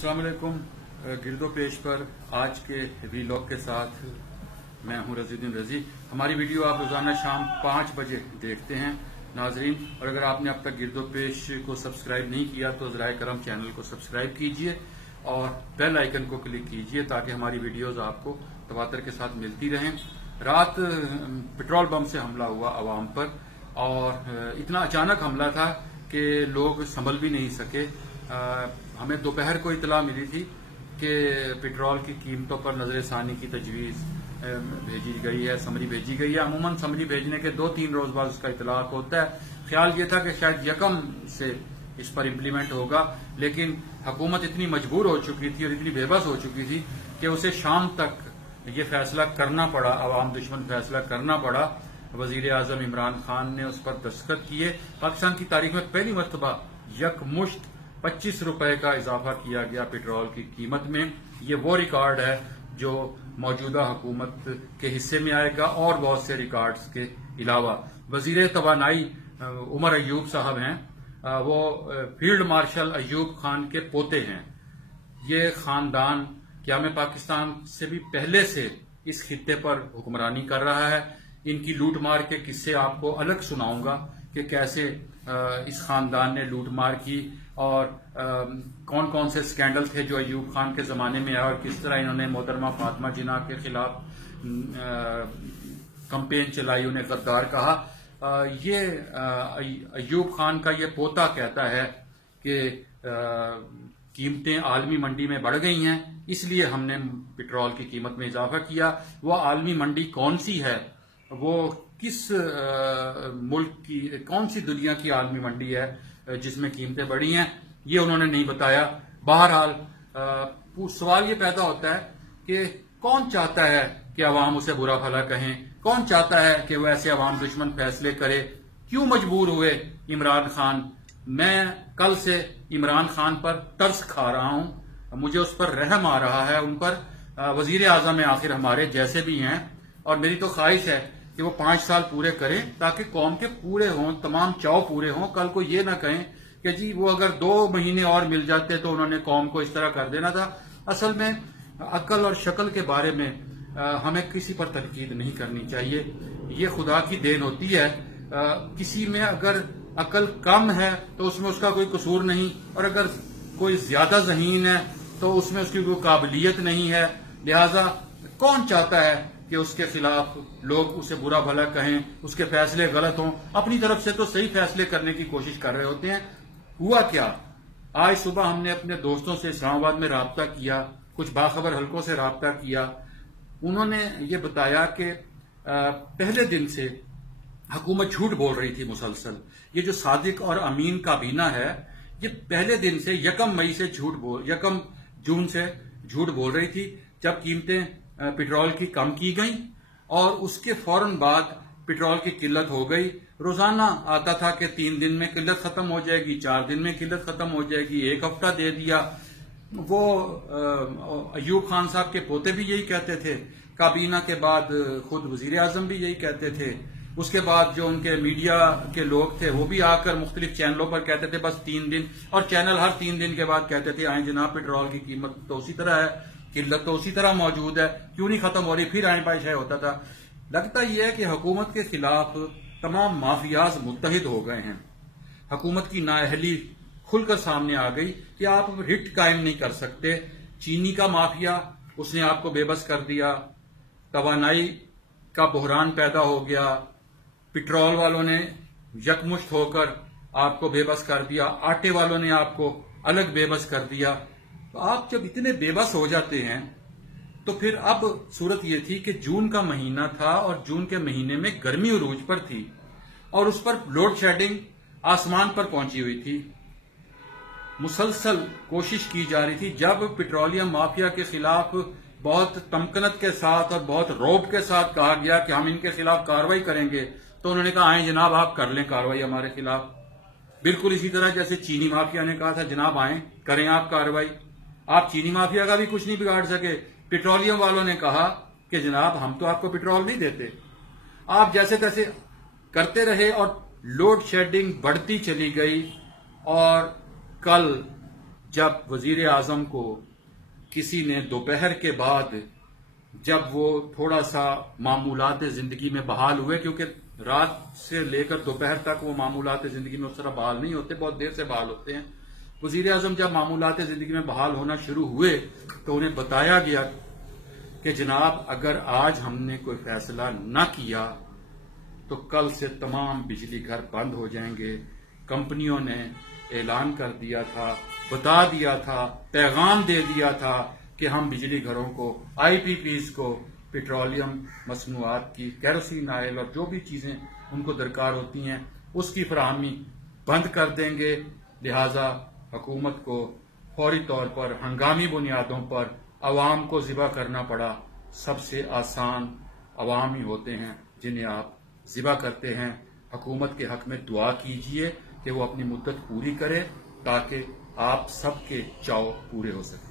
अस्सलाम वालेकुम। गिरदो पेश पर आज के वीलॉग के साथ मैं हूं रजीउद्दीन रजी। हमारी वीडियो आप रोजाना शाम 5 बजे देखते हैं नाजरीन, और अगर आपने अब तक गिरदो पेश को सब्सक्राइब नहीं किया तो ज़राए करम चैनल को सब्सक्राइब कीजिए और बेल आइकन को क्लिक कीजिए ताकि हमारी वीडियोस आपको तवातर के साथ मिलती रहें। रात पेट्रोल बम से हमला हुआ अवाम पर, और इतना अचानक हमला था कि लोग संभल भी नहीं सके। हमें दोपहर को इतला मिली थी कि पेट्रोल की कीमतों पर नजरसानी की तजवीज भेजी गई है, समरी भेजी गई है। अमूमन समरी भेजने के 2-3 रोज बाद उसका इतलाक होता है। ख्याल ये था कि शायद यकम से इस पर इम्प्लीमेंट होगा, लेकिन हुकूमत इतनी मजबूर हो चुकी थी और इतनी बेबस हो चुकी थी कि उसे शाम तक ये फैसला करना पड़ा, अवाम दुश्मन फैसला करना पड़ा। वजीर आजम इमरान खान ने उस पर दस्तखत किए। पाकिस्तान की तारीख में पहली मरतबा यकमुश्त 25 रुपए का इजाफा किया गया पेट्रोल की कीमत में। ये वो रिकॉर्ड है जो मौजूदा हुकूमत के हिस्से में आएगा और बहुत से रिकॉर्ड्स के अलावा। वजीर तवानाई उमर अयूब साहब हैं, वो फील्ड मार्शल अयूब खान के पोते हैं। ये खानदान क़याम पाकिस्तान से भी पहले से इस खित्ते पर हुक्मरानी कर रहा है। इनकी लूटमार के किस्से आपको अलग सुनाऊंगा कि कैसे इस खानदान ने लूटमार की और कौन कौन से स्कैंडल थे जो अयूब खान के जमाने में आए और किस तरह इन्होंने मोहतरमा फातिमा जिन्ना के खिलाफ कैंपेन चलाई, उन्हें गद्दार कहा। ये अयूब खान का ये पोता कहता है कि कीमतें आलमी मंडी में बढ़ गई हैं, इसलिए हमने पेट्रोल की कीमत में इजाफा किया। वो आलमी मंडी कौन सी है, वो किस मुल्क की, कौन सी दुनिया की आलमी मंडी है जिसमें कीमतें बढ़ी हैं, ये उन्होंने नहीं बताया। बहरहाल सवाल ये पैदा होता है कि कौन चाहता है कि अवाम उसे बुरा भला कहें, कौन चाहता है कि वो ऐसे अवाम दुश्मन फैसले करे, क्यों मजबूर हुए इमरान खान। मैं कल से इमरान खान पर तरस खा रहा हूं, मुझे उस पर रहम आ रहा है, उन पर। वजीर आजम है आखिर हमारे जैसे भी हैं, और मेरी तो ख्वाहिश है कि वो 5 साल पूरे करें ताकि कौम के पूरे हों, तमाम चाव पूरे हों। कल को ये ना कहें कि जी वो अगर 2 महीने और मिल जाते तो उन्होंने कौम को इस तरह कर देना था। असल में अकल और शक्ल के बारे में हमें किसी पर तनकीद नहीं करनी चाहिए, ये खुदा की देन होती है। किसी में अगर अकल कम है तो उसमें उसका कोई कसूर नहीं, और अगर कोई ज्यादा ज़हीन है तो उसमें उसकी कोई काबिलियत नहीं है। लिहाजा कौन चाहता है कि उसके खिलाफ लोग उसे बुरा भला कहें, उसके फैसले गलत हों। अपनी तरफ से तो सही फैसले करने की कोशिश कर रहे होते हैं। हुआ क्या, आज सुबह हमने अपने दोस्तों से इस्लामाबाद में राब्ता किया, कुछ बाखबर हलकों से राब्ता किया। उन्होंने ये बताया कि पहले दिन से हुकूमत झूठ बोल रही थी मुसलसल। ये जो सादिक और अमीन काबीना है, ये पहले दिन से यकम जून से झूठ बोल रही थी, जब कीमतें पेट्रोल की कम की गई और उसके फौरन बाद पेट्रोल की किल्लत हो गई। रोजाना आता था कि 3 दिन में किल्लत खत्म हो जाएगी, 4 दिन में किल्लत खत्म हो जाएगी, 1 हफ्ता दे दिया। वो अयूब खान साहब के पोते भी यही कहते थे, काबीना के बाद खुद वजीर आजम भी यही कहते थे। उसके बाद जो उनके मीडिया के लोग थे वो भी आकर मुख्तलिफ चैनलों पर कहते थे बस 3 दिन, और चैनल हर 3 दिन के बाद कहते थे आए जनाब पेट्रोल की कीमत तो उसी तरह है, किल्लत तो उसी तरह मौजूद है, क्यों नहीं खत्म हो रही। फिर आए पाए शाय होता था। लगता यह है कि हुकूमत के खिलाफ तमाम माफियाज मुत्तहिद हो गए हैं। हुकूमत की नाअहली खुलकर सामने आ गई कि आप हिट कायम नहीं कर सकते। चीनी का माफिया, उसने आपको बेबस कर दिया। तवानाई का बहरान पैदा हो गया, पेट्रोल वालों ने यकमुश्त होकर आपको बेबस कर दिया, आटे वालों ने आपको अलग बेबस कर दिया। तो आप जब इतने बेबस हो जाते हैं तो फिर अब सूरत यह थी कि जून का महीना था और जून के महीने में गर्मी उरूज पर थी और उस पर लोड शेडिंग आसमान पर पहुंची हुई थी। मुसलसल कोशिश की जा रही थी। जब पेट्रोलियम माफिया के खिलाफ बहुत तमकनत के साथ और बहुत रौब के साथ कहा गया कि हम इनके खिलाफ कार्रवाई करेंगे, तो उन्होंने कहा आए जनाब आप कर लें कार्रवाई हमारे खिलाफ। बिल्कुल इसी तरह जैसे चीनी माफिया ने कहा था जनाब आए करें आप कार्रवाई। आप चीनी माफिया का भी कुछ नहीं बिगाड़ सके। पेट्रोलियम वालों ने कहा कि जनाब हम तो आपको पेट्रोल नहीं देते। आप जैसे तैसे करते रहे और लोड शेडिंग बढ़ती चली गई। और कल जब वजीर आजम को किसी ने दोपहर के बाद, जब वो थोड़ा सा मामूलात जिंदगी में बहाल हुए, क्योंकि रात से लेकर दोपहर तक वो मामूलात जिंदगी में उस तरह बहाल नहीं होते, बहुत देर से बहाल होते हैं। वजीर आजम जब मामूलात जिंदगी में बहाल होना शुरू हुए तो उन्हें बताया गया कि जनाब, अगर आज हमने कोई फैसला न किया तो कल से तमाम बिजली घर बंद हो जाएंगे। कंपनियों ने ऐलान कर दिया था, बता दिया था, पैगाम दे दिया था कि हम बिजली घरों को, आईपीपीज को, पेट्रोलियम मसनूआत की, केरोसिन ऑयल और जो भी चीजें उनको दरकार होती हैं उसकी फराहमी बंद कर देंगे। लिहाजा हुकूमत को फौरी तौर पर हंगामी बुनियादों पर अवाम को ज़िबा करना पड़ा। सबसे आसान अवाम ही होते हैं जिन्हें आप ज़िबा करते हैं। हुकूमत के हक में दुआ कीजिए कि वो अपनी मुद्दत पूरी करे ताकि आप सबके चाव पूरे हो सकें।